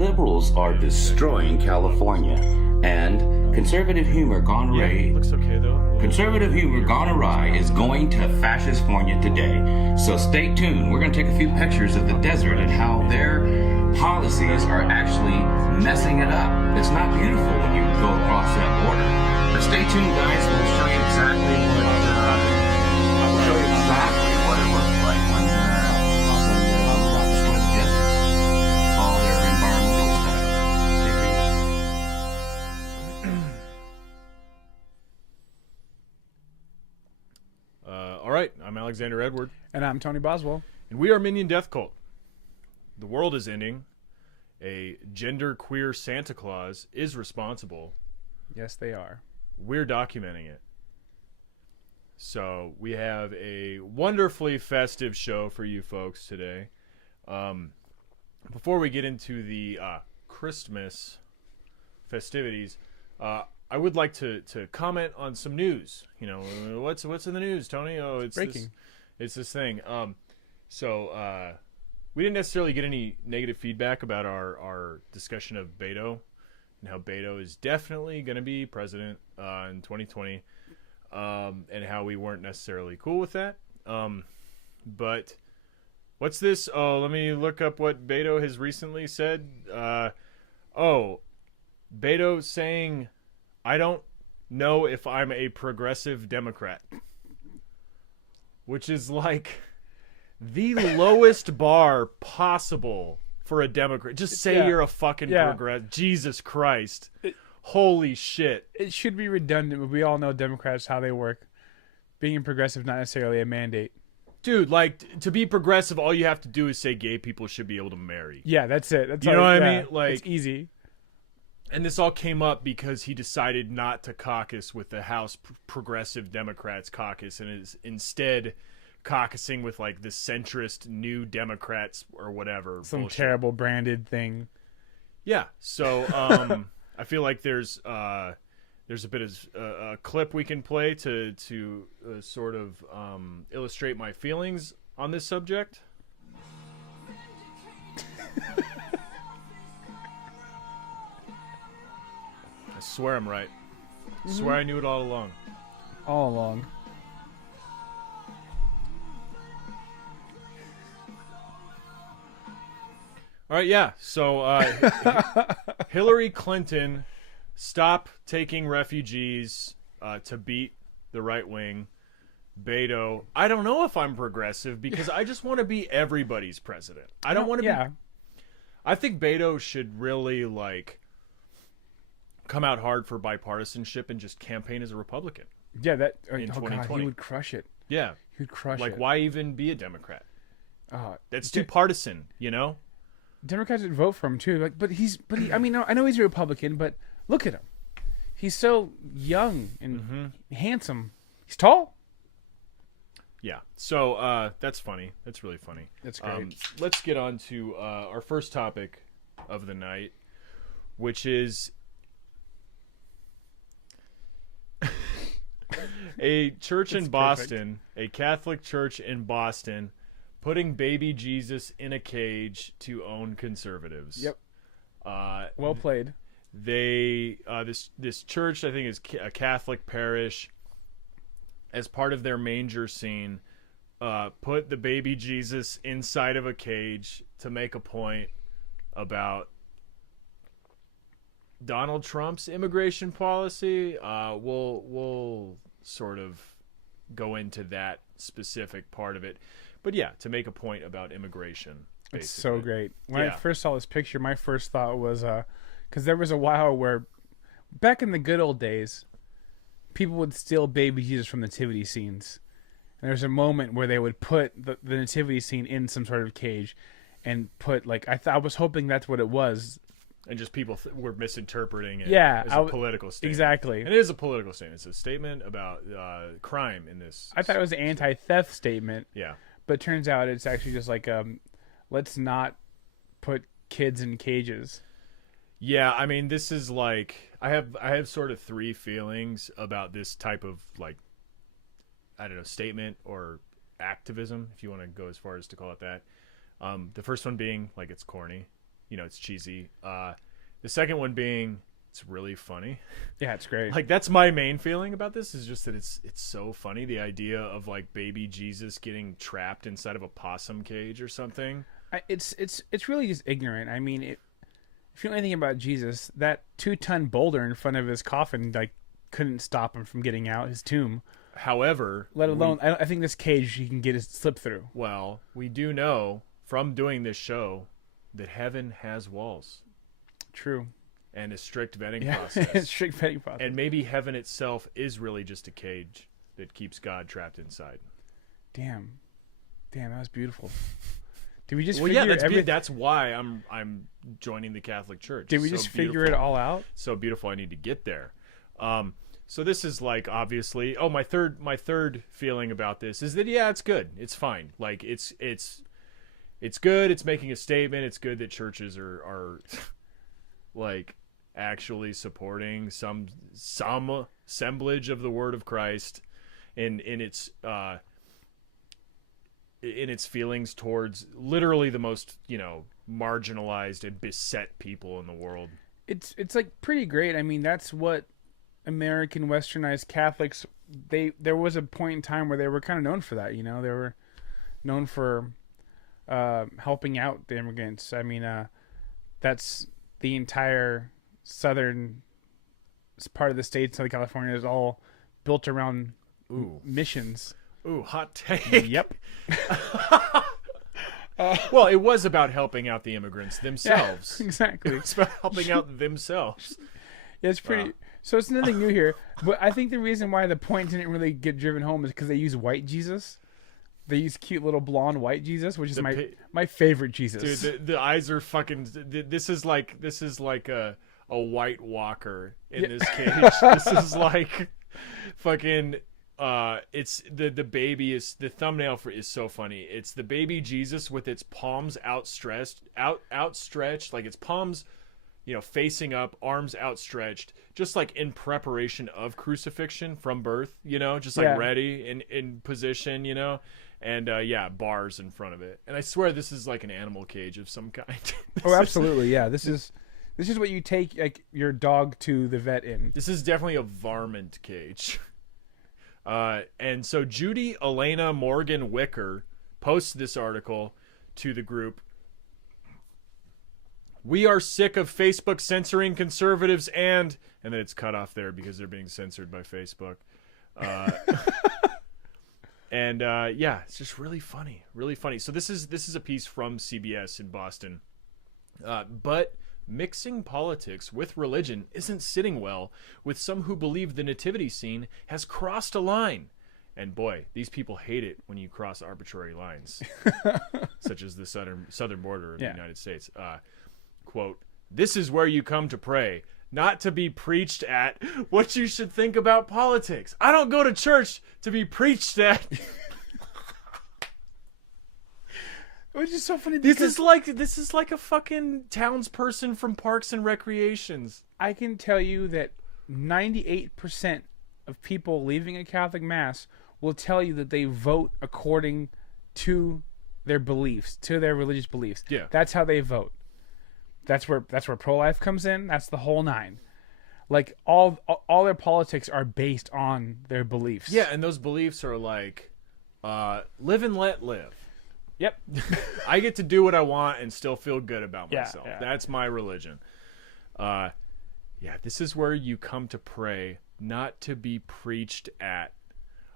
liberals are destroying California, and conservative humor gone awry. Looks okay though. Conservative humor gone awry is going to fascist California today. So stay tuned. We're going to take a few pictures of the desert and how their policies are actually messing it up. It's not beautiful when you go across that border. But stay tuned, guys. We'll show you exactly what. I'll show you exactly what it looks like when split deserts. All their environmental stuff. All right, I'm Alexander Edward. And I'm Tony Boswell. And we are Minion Death Cult. The world is ending. A gender-queer Santa Claus is responsible. Yes, they are. We're documenting it. So we have a wonderfully festive show for you folks today. Before we get into the Christmas festivities, I would like to comment on some news. You know, what's in the news, Tony? Oh, it's breaking. It's this thing. So we didn't necessarily get any negative feedback about our discussion of Beto and how Beto is definitely going to be president in 2020, and how we weren't necessarily cool with that. But what's this? Oh, let me look up what Beto has recently said. Beto saying, I don't know if I'm a progressive Democrat. Which is like the lowest bar possible for a Democrat. Just say you're a fucking progressive. Jesus Christ. Holy shit. It should be redundant, but we all know Democrats, how they work. Being a progressive, not necessarily a mandate. Dude, like, to be progressive, all you have to do is say gay people should be able to marry. Yeah, that's it. That's you know what I mean? Like, it's easy. And this all came up because he decided not to caucus with the House Progressive Democrats caucus and is instead caucusing with like the centrist New Democrats or whatever. Some bullshit. terrible branded thing. Yeah. So I feel like there's a bit of a clip we can play to sort of illustrate my feelings on this subject. I swear I'm right. I swear I knew it all along. All along. All right, yeah. So Hillary Clinton, stop taking refugees to beat the right wing. Beto, I don't know if I'm progressive because I just want to be everybody's president. I don't want to be. I think Beto should really like come out hard for bipartisanship and just campaign as a Republican. Yeah, that. In 2020. God, he would crush it. Yeah, he would crush it. Like, why even be a Democrat? That's too De- partisan, you know. Democrats would vote for him too. Like, but he. I mean, I know he's a Republican, but look at him. He's so young and handsome. He's tall. Yeah. So that's funny. That's really funny. That's great. Let's get on to our first topic of the night, which is a church in Boston, a Catholic church in Boston, putting baby Jesus in a cage to own conservatives. Yep. Well played. They this church, I think, is a Catholic parish. As part of their manger scene, put the baby Jesus inside of a cage to make a point about Donald Trump's immigration policy. We'll sort of go into that specific part of it. But yeah, to make a point about immigration. Basically. It's so great. When I first saw this picture, my first thought was, because there was a while where, back in the good old days, people would steal baby Jesus from nativity scenes. And there's a moment where they would put the nativity scene in some sort of cage and put, like, I was hoping that's what it was. And just people were misinterpreting it as a political statement. Exactly. And it is a political statement. It's a statement about crime in this. I thought it was an anti-theft statement. Yeah. But it turns out it's actually just like, let's not put kids in cages. Yeah, I mean, this is like I have sort of three feelings about this type of, like, I don't know, statement or activism, if you want to go as far as to call it that. The first one being, like, it's corny. it's cheesy. The second one being, it's really funny. Yeah, it's great. Like, that's my main feeling about this, is just that it's so funny. The idea of like baby Jesus getting trapped inside of a possum cage or something. It's really just ignorant. I mean, if you know anything about Jesus, that 2-ton boulder in front of his coffin like couldn't stop him from getting out his tomb. However, let alone, I think this cage he can get his slip through. Well, we do know from doing this show that heaven has walls. True. And a strict vetting process. Strict vetting process. And maybe heaven itself is really just a cage that keeps God trapped inside. Damn, that was beautiful. Did we just? Well, yeah, that's why I'm joining the Catholic Church. Did we just figure it all out? So beautiful. I need to get there. So this is like, obviously. Oh, my third feeling about this is that it's good. It's fine. Like it's good. It's making a statement. It's good that churches are like actually supporting some assemblage of the word of Christ in its feelings towards literally the most, marginalized and beset people in the world. It's like pretty great. I mean, that's what American westernized Catholics, there was a point in time where they were kind of known for that, They were known for helping out the immigrants. I mean, that's the entire southern part of the state, Southern California, is all built around missions. Ooh, hot take. Yep. Well, it was about helping out the immigrants themselves. Yeah, exactly. It's about helping out themselves. Yeah, it's pretty. Wow. So it's nothing new here. But I think the reason why the point didn't really get driven home is because they use white Jesus. They use cute little blonde white Jesus, which is my favorite Jesus. Dude, the eyes are fucking. This is like a White Walker in this cage. This is like fucking. It's the baby is the thumbnail for is so funny. It's the baby Jesus with its palms outstretched, like its palms, facing up, arms outstretched, just like in preparation of crucifixion from birth, just like ready in position, and bars in front of it. And I swear this is like an animal cage of some kind. Oh, absolutely, yeah. This is what you take like your dog to the vet in. This is definitely a varmint cage. And so Judy Elena Morgan Wicker posts this article to the group. We are sick of Facebook censoring conservatives and then it's cut off there because they're being censored by Facebook. And it's just really funny. So this is a piece from CBS in Boston. But mixing politics with religion isn't sitting well with some who believe the nativity scene has crossed a line. And boy, these people hate it when you cross arbitrary lines, such as the southern border of the United States. Quote, "This is where you come to pray, not to be preached at what you should think about politics. I don't go to church to be preached at." Which is so funny. This is like a fucking townsperson from Parks and Recreations. I can tell you that 98% of people leaving a Catholic Mass will tell you that they vote according to their beliefs, to their religious beliefs. Yeah, that's how they vote. That's where pro-life comes in. That's the whole nine. Like all their politics are based on their beliefs. Yeah, and those beliefs are like, live and let live. Yep. I get to do what I want and still feel good about myself. Yeah. That's my religion. This is where you come to pray, not to be preached at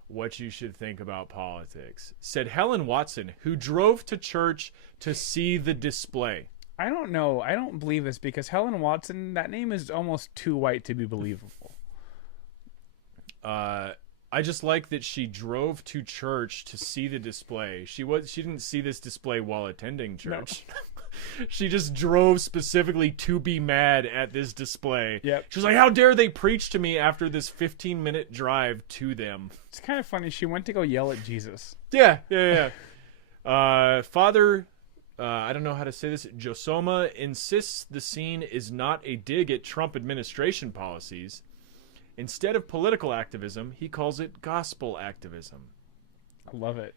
what you should think about politics, said Helen Watson, who drove to church to see the display. I don't know. I don't believe this because Helen Watson, that name is almost too white to be believable. I just like that she drove to church to see the display. She didn't see this display while attending church. No. She just drove specifically to be mad at this display. Yep. She was like, how dare they preach to me after this 15-minute drive to them? It's kind of funny. She went to go yell at Jesus. Yeah. Father, I don't know how to say this, Josoma insists the scene is not a dig at Trump administration policies. Instead of political activism, he calls it gospel activism. I love it.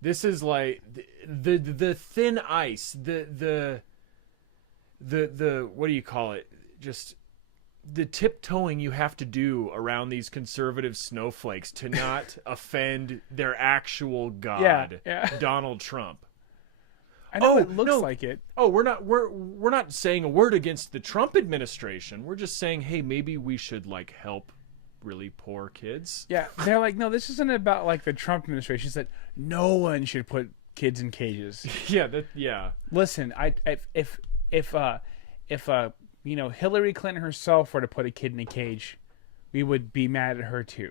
This is like the thin ice, the the what do you call it? Just the tiptoeing you have to do around these conservative snowflakes to not offend their actual god, Donald Trump. I know it looks like it. Oh, we're not saying a word against the Trump administration. We're just saying, hey, maybe we should like help really poor kids. Yeah, they're like, no, this isn't about like the Trump administration. It's that no one should put kids in cages. Yeah. Listen, if Hillary Clinton herself were to put a kid in a cage, we would be mad at her too.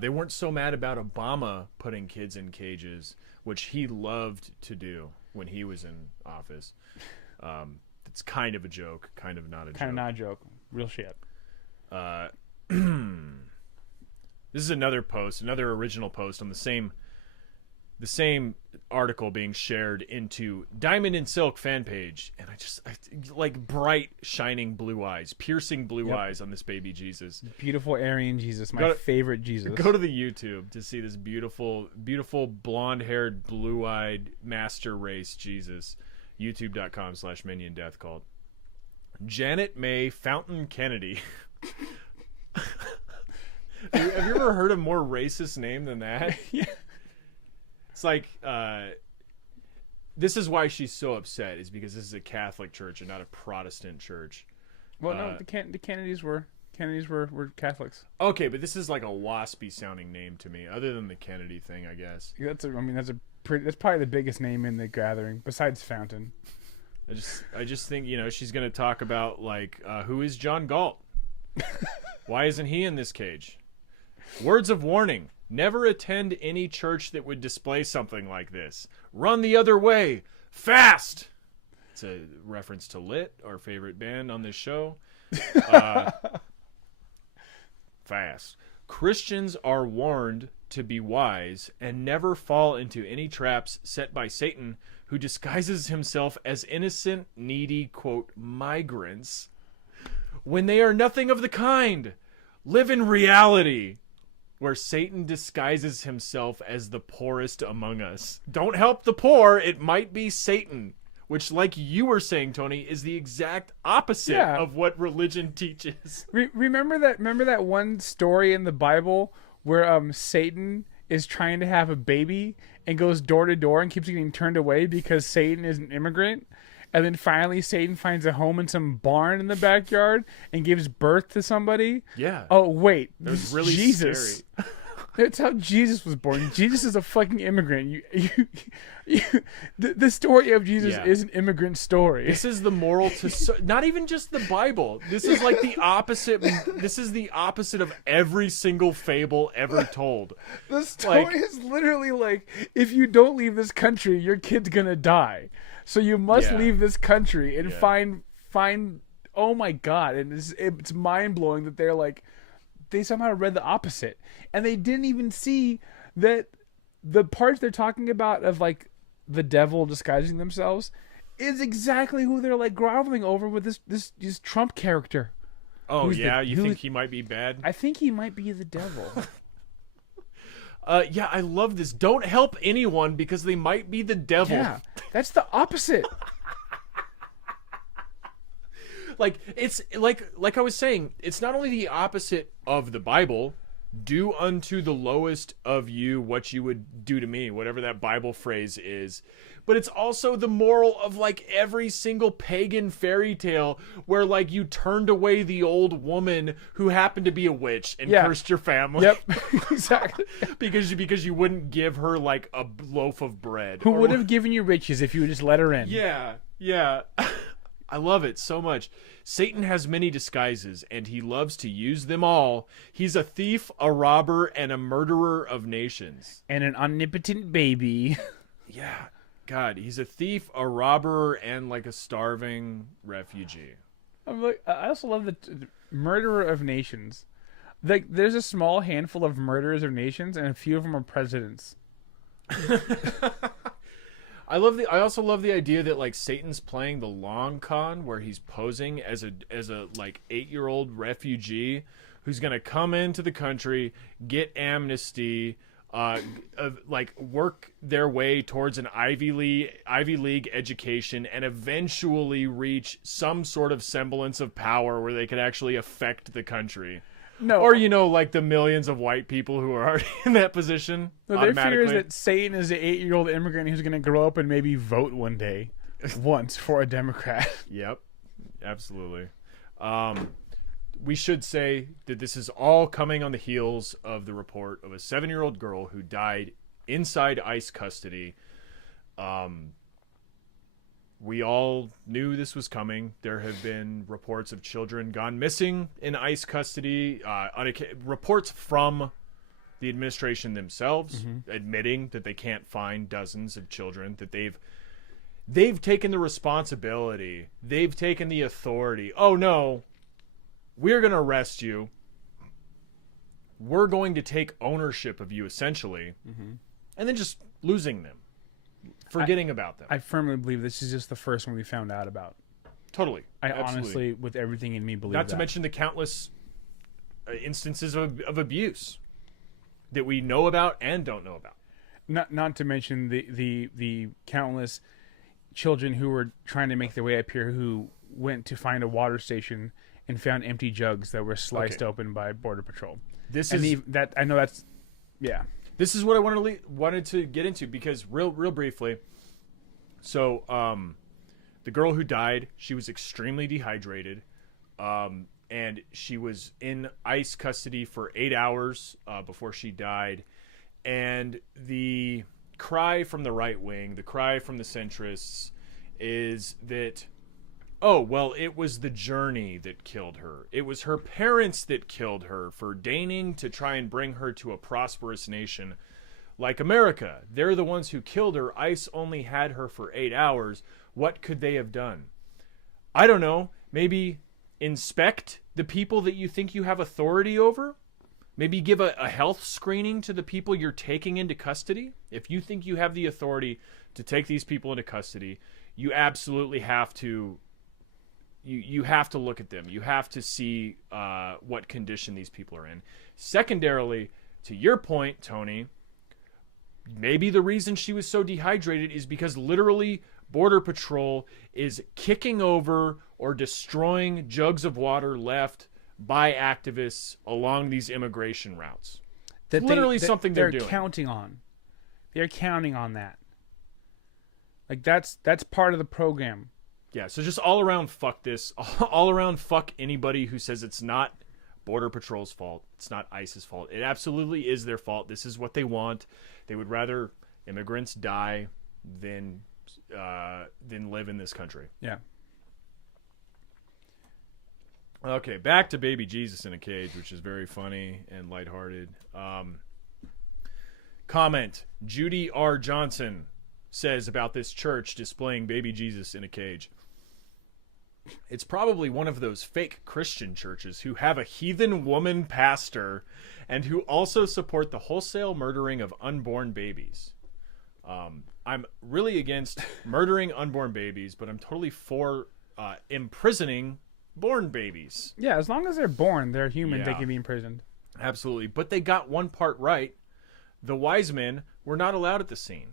They weren't so mad about Obama putting kids in cages, which he loved to do when he was in office. It's kind of a joke, kind of not a joke. Kind of not a joke. Real shit. This is another original post on the same article being shared into Diamond and Silk fan page, and I like bright shining blue eyes, piercing blue eyes on this baby Jesus, beautiful Aryan Jesus, my favorite Jesus. Go to the YouTube to see this beautiful blonde haired blue eyed master race Jesus. youtube.com/Minion Death Cult. Janet May Fountain Kennedy. Have you ever heard a more racist name than that? Yeah. It's like, this is why she's so upset, is because this is a Catholic church and not a Protestant church. Well, no, the Kennedys were Catholics. Okay, but this is like a waspy sounding name to me, other than the Kennedy thing, I guess. That's probably the biggest name in the gathering besides Fountain. I just think, she's going to talk about like, who is John Galt? Why isn't he in this cage? Words of warning. Never attend any church that would display something like this. Run the other way. Fast! It's a reference to Lit, our favorite band on this show. Fast. Christians are warned to be wise and never fall into any traps set by Satan, who disguises himself as innocent, needy, quote, migrants, when they are nothing of the kind. Live in reality, where Satan disguises himself as the poorest among us. Don't help the poor. It might be Satan, which, like you were saying, Tony, is the exact opposite of what religion teaches. Remember that one story in the Bible where Satan is trying to have a baby and goes door to door and keeps getting turned away because Satan is an immigrant? And then finally Satan finds a home in some barn in the backyard and gives birth to somebody? Yeah. Oh, wait. That was really Jesus. Scary. That's how Jesus was born. Jesus is a fucking immigrant. The story of Jesus is an immigrant story. This is the moral to not even just the Bible. This is like the opposite. This is the opposite of every single fable ever told. The story is literally like, if you don't leave this country, your kid's gonna die. So you must leave this country and find. Oh my God! And it's mind blowing that they're like, they somehow read the opposite, and they didn't even see that the parts they're talking about of like the devil disguising themselves is exactly who they're like groveling over with this Trump character. Oh you think he might be bad? I think he might be the devil. I love this. Don't help anyone because they might be the devil. Yeah, that's the opposite. Like, it's like I was saying, it's not only the opposite of the Bible. Do unto the lowest of you what you would do to me, whatever that Bible phrase is. But it's also the moral of like every single pagan fairy tale where like you turned away the old woman who happened to be a witch and cursed your family. Yep, exactly. because you wouldn't give her like a loaf of bread. Who would have given you riches if you would just let her in? Yeah. I love it so much. Satan has many disguises, and he loves to use them all. He's a thief, a robber, and a murderer of nations. And an omnipotent baby. Yeah. God, he's a thief, a robber, and like a starving refugee. I also love the murderer of nations. Like, there's a small handful of murderers of nations, and a few of them are presidents. I also love the idea that like Satan's playing the long con, where he's posing as a like 8-year-old refugee who's gonna come into the country, get amnesty, like work their way towards an Ivy League education and eventually reach some sort of semblance of power where they could actually affect the country. No. Or, like the millions of white people who are already in that position. No, their fear is that Satan is an 8-year-old immigrant who's going to grow up and maybe vote one day once for a Democrat. Yep, absolutely. We should say that this is all coming on the heels of the report of a 7-year-old girl who died inside ICE custody. We all knew this was coming. There have been reports of children gone missing in ICE custody, reports from the administration themselves admitting that they can't find dozens of children, that they've taken the responsibility, they've taken the authority. Oh no, we're going to arrest you. We're going to take ownership of you, essentially, and then just losing them. Forgetting about them. I firmly believe this is just the first one we found out about. Totally. Absolutely. Honestly, with everything in me, believe Not to mention the countless instances of abuse that we know about and don't know about. Not to mention the countless children who were trying to make their way up here who went to find a water station and found empty jugs that were sliced open by Border Patrol. This is what I wanted to get into, because real briefly. So, the girl who died, she was extremely dehydrated, and she was in ICE custody for 8 hours before she died. And the cry from the right wing, the cry from the centrists, is that, oh, well, it was the journey that killed her. It was her parents that killed her for deigning to try and bring her to a prosperous nation like America. They're the ones who killed her. ICE only had her for 8 hours. What could they have done? I don't know. Maybe inspect the people that you think you have authority over? Maybe give a health screening to the people you're taking into custody? If you think you have the authority to take these people into custody, you absolutely have to... You have to look at them. You have to see what condition these people are in. Secondarily, to your point, Tony, maybe the reason she was so dehydrated is because literally Border Patrol is kicking over or destroying jugs of water left by activists along these immigration routes. That's literally something they're doing. Counting on. They're counting on that. Like that's part of the program. Yeah, so just all around fuck this. All around fuck anybody who says it's not Border Patrol's fault. It's not ICE's fault. It absolutely is their fault. This is what they want. They would rather immigrants die than live in this country. Yeah. Okay, back to baby Jesus in a cage, which is very funny and lighthearted. Comment. Judy R. Johnson says about this church displaying baby Jesus in a cage. It's probably one of those fake Christian churches who have a heathen woman pastor and who also support the wholesale murdering of unborn babies. I'm really against murdering unborn babies, but I'm totally for imprisoning born babies. Yeah, as long as they're born, they're human, they can be imprisoned. Absolutely. But they got one part right. The wise men were not allowed at the scene.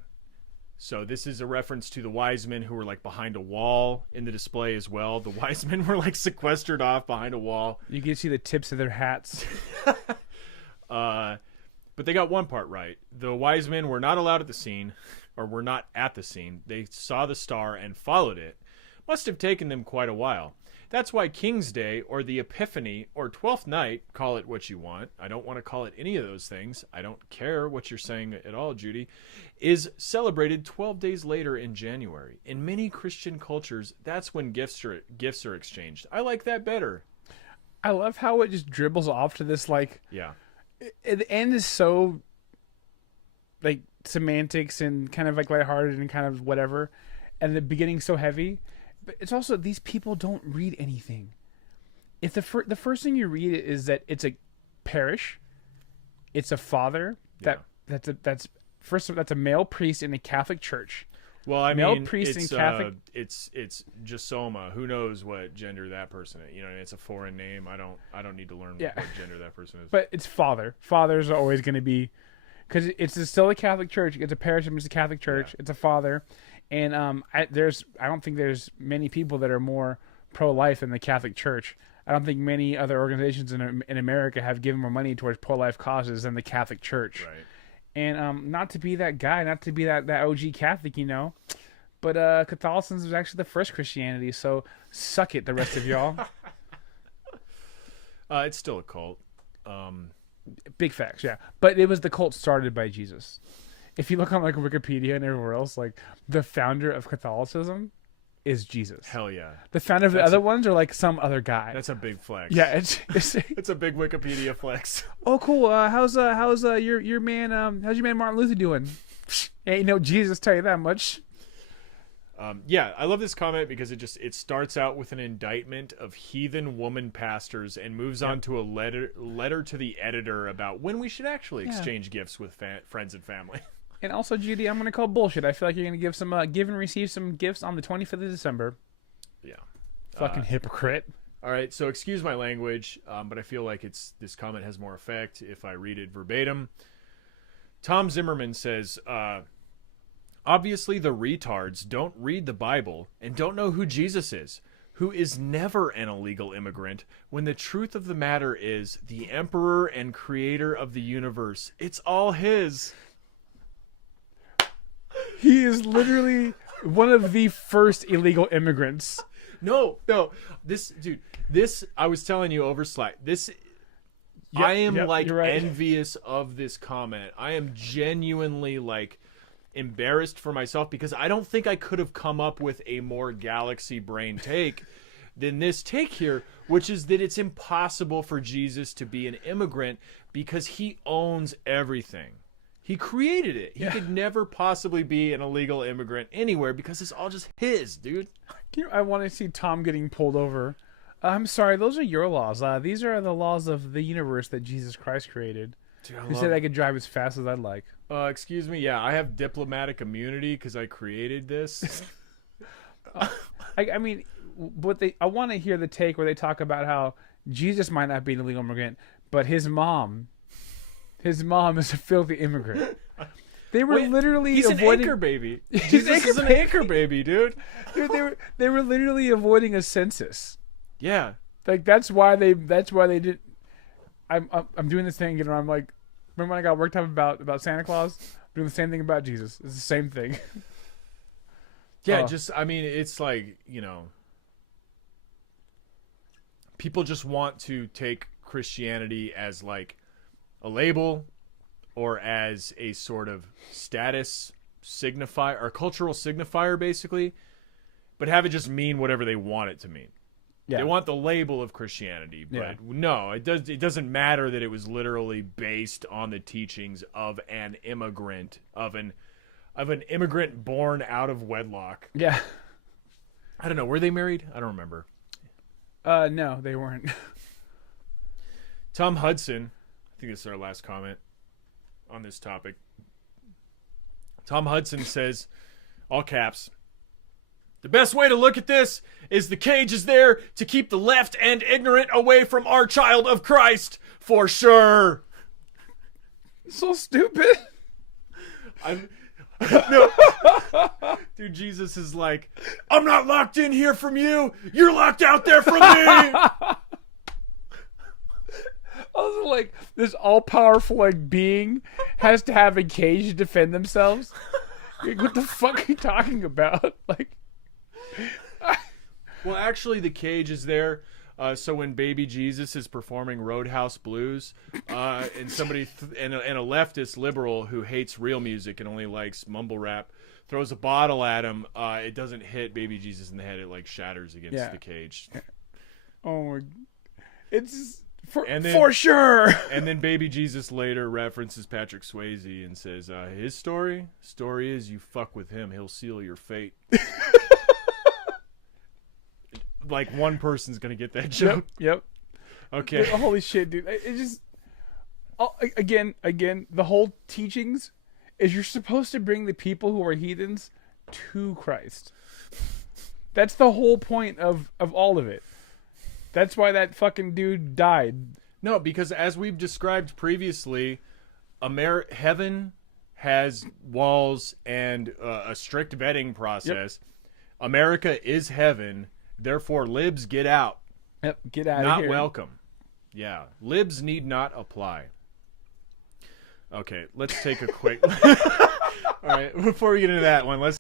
So this is a reference to the wise men who were like behind a wall in the display as well. The wise men were like sequestered off behind a wall. You can see the tips of their hats. But they got one part right. The wise men were not allowed at the scene, or were not at the scene. They saw the star and followed it. Must have taken them quite a while. That's why King's Day, or the Epiphany, or Twelfth Night, call it what you want. I don't want to call it any of those things. I don't care what you're saying at all, Judy. Is celebrated 12 days later in January. In many Christian cultures, that's when gifts are exchanged. I like that better. I love how it just dribbles off to this, like... Yeah. The end is so, like, semantics and kind of, like, lighthearted and kind of whatever. And the beginning's so heavy. But it's also, these people don't read anything. If the first thing you read is that it's a parish, it's a father, that's a male priest in a Catholic church. Well, I male mean, priest it's in Catholic. It's Gisoma. Who knows what gender that person is? You know, it's a foreign name. I don't need to learn what gender that person is. But it's father. Fathers are always going to be because it's still a Catholic church. It's a parish, it's a Catholic church. It's a father, and I don't think there's many people that are more pro-life than the Catholic Church. I don't think many other organizations in America have given more money towards pro-life causes than the Catholic Church. Right. And not to be that guy, not to be that OG Catholic, but Catholicism was actually the first Christianity. So suck it, the rest of y'all. It's still a cult. Big facts, yeah. But it was the cult started by Jesus. If you look on like Wikipedia and everywhere else, like the founder of Catholicism is Jesus. Hell yeah. The founder of the other ones are like some other guy. That's a big flex. Yeah, it's a big Wikipedia flex. Oh, cool. How's your man how's your man Martin Luther doing? Ain't no Jesus, tell you that much. Yeah, I love this comment because it starts out with an indictment of heathen woman pastors and moves on to a letter to the editor about when we should actually exchange gifts with friends and family. And also, Judy, I'm going to call bullshit. I feel like you're going to give and receive some gifts on the 25th of December. Yeah. Fucking hypocrite. All right, so excuse my language, but I feel like this comment has more effect if I read it verbatim. Tom Zimmerman says, obviously the retards don't read the Bible and don't know who Jesus is, who is never an illegal immigrant, when the truth of the matter is the emperor and creator of the universe. It's all his. He is literally one of the first illegal immigrants. No. This I was telling you over Slack. I am envious of this comment. I am genuinely embarrassed for myself because I don't think I could have come up with a more galaxy brain take than this take here, which is that it's impossible for Jesus to be an immigrant because he owns everything. He created it. He could never possibly be an illegal immigrant anywhere because it's all just his, dude. I want to see Tom getting pulled over. I'm sorry, those are your laws. These are the laws of the universe that Jesus Christ created. Dude, Who said I could drive as fast as I'd like. Excuse me. Yeah, I have diplomatic immunity because I created this. I mean, I want to hear the take where they talk about how Jesus might not be an illegal immigrant, but his mom is a filthy immigrant. They were literally he's avoiding... an anchor baby. Jesus is an anchor baby, dude. Dude, they were literally avoiding a census. Yeah. That's why they did. I'm doing this thing, I'm like, remember when I got worked up about Santa Claus? I'm doing the same thing about Jesus. It's the same thing. Yeah, it's like, people just want to take Christianity as like a label or as a sort of status signifier or cultural signifier, basically, but have it just mean whatever they want it to mean. Yeah. They want the label of Christianity, but no, it doesn't matter that it was literally based on the teachings of an immigrant, of an immigrant born out of wedlock. Yeah. I don't know. Were they married? I don't remember. No, they weren't. Tom Hudson, I think this is our last comment on this topic. Tom Hudson says, all caps, the best way to look at this is the cage is there to keep the left and ignorant away from our child of Christ, for sure. So stupid. No. Dude, Jesus is like, I'm not locked in here from you. You're locked out there from me. Also, like, this all-powerful being has to have a cage to defend themselves. Like, what the fuck are you talking about? Like, well, actually, the cage is there. So when baby Jesus is performing Roadhouse Blues, and somebody and a leftist liberal who hates real music and only likes mumble rap throws a bottle at him, it doesn't hit baby Jesus in the head. It shatters against the cage. Oh my! It's for sure. And then baby Jesus later references Patrick Swayze and says, his story is you fuck with him, he'll seal your fate. Like one person's gonna get that joke. Yep. Okay. Dude, holy shit, dude! It just again, the whole teachings is you're supposed to bring the people who are heathens to Christ. That's the whole point of all of it. That's why that fucking dude died. No, because as we've described previously, Heaven has walls and a strict vetting process. Yep. America is heaven. Therefore, libs get out. Yep, get out of here. here. Not welcome. Yeah, libs need not apply. Okay, let's take a quick... All right, before we get into that one, let's